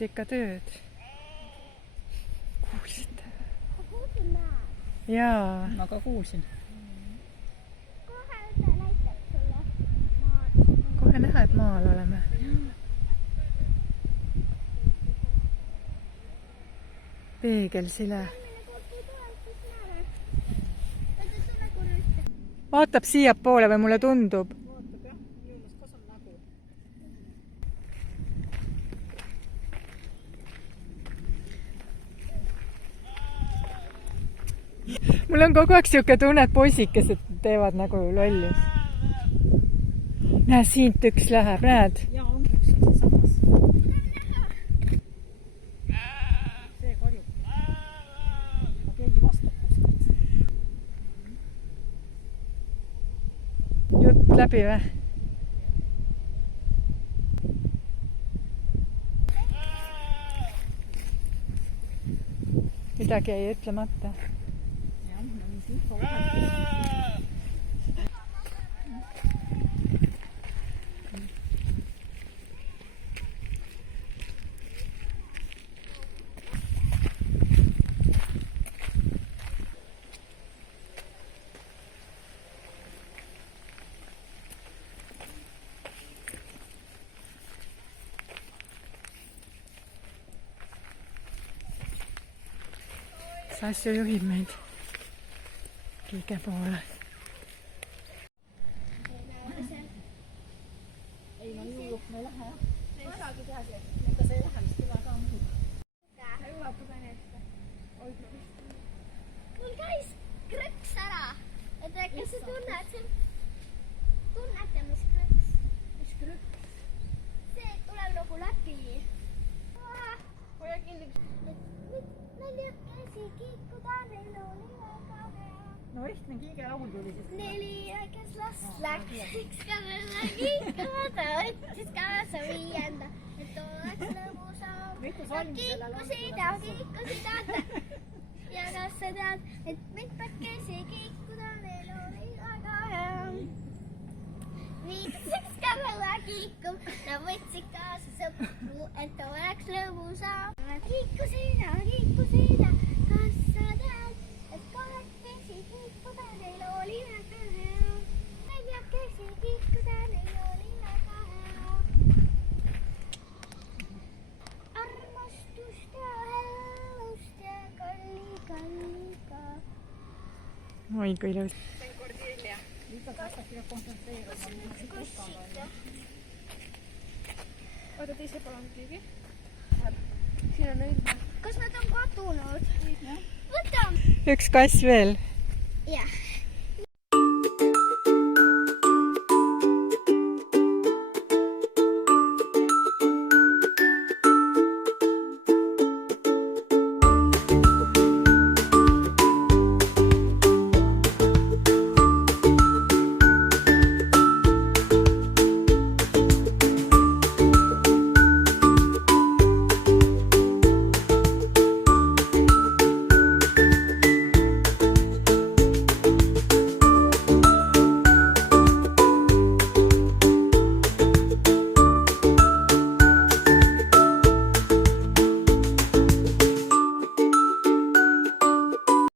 teevad ikka tööd. Kuulsite? Ma kuulsin näed. Jaa. Ma ka kuulsin. Kohe näitab sulle. Kohe näha, et maal oleme. Peegelsile. Vaatab siia poole või mulle tundub? Vaatab jah, minu meelest kas on nägu. Mul on kogu aeg siuke tunne, et poisikesed teevad nagu lollus. Näe, siit üks läheb, näed? Ja ongi üks samas. See karjub. Aga keegi vastab kuskilt. Jutt läbi või? Midagi jäi ütlemata. Jah, no mis info vahetus. See asju juhib meid Kiige poole. Ei no juuluk me ei lähe jah. Me ei saagi teha see. Ega see ei lähe vist üle ka muidu. Mul käis krõks ära. Et kas sa tunned, tunnete, mis krõks? Mis krõks? See tuleb nagu läbi. Hoia kinni. Neil jääb käsi kiikuda, neil oli väga hea. No ehtne Kiige laul tuli siis. Neli kes last läks, üks kõrvele kiikuma, ta võttis kaasa viienda, et oleks lõbusam. Nad kiikusid, ja kas sa tead, et mitmekesi kiikuda, neil oli väga hea. Viimaseks kõrvele kiikub, ta võtsid kaasa sõpru, et oleks lõbusam. Kiikusid, kas sa tead, et kahekesi kiikuda, neil oli väga hea. Neljakesi kiikuda, neil oli väga hea. Armastust ja hellust ja kalliga. Oi, kui ilus. Sain Cordelia. Ikka kasvati kontsentreerima. Oota, teise palun keegi. Siin on õilma. Kas nad on kadunud? Võtame. Üks kass veel. Jah.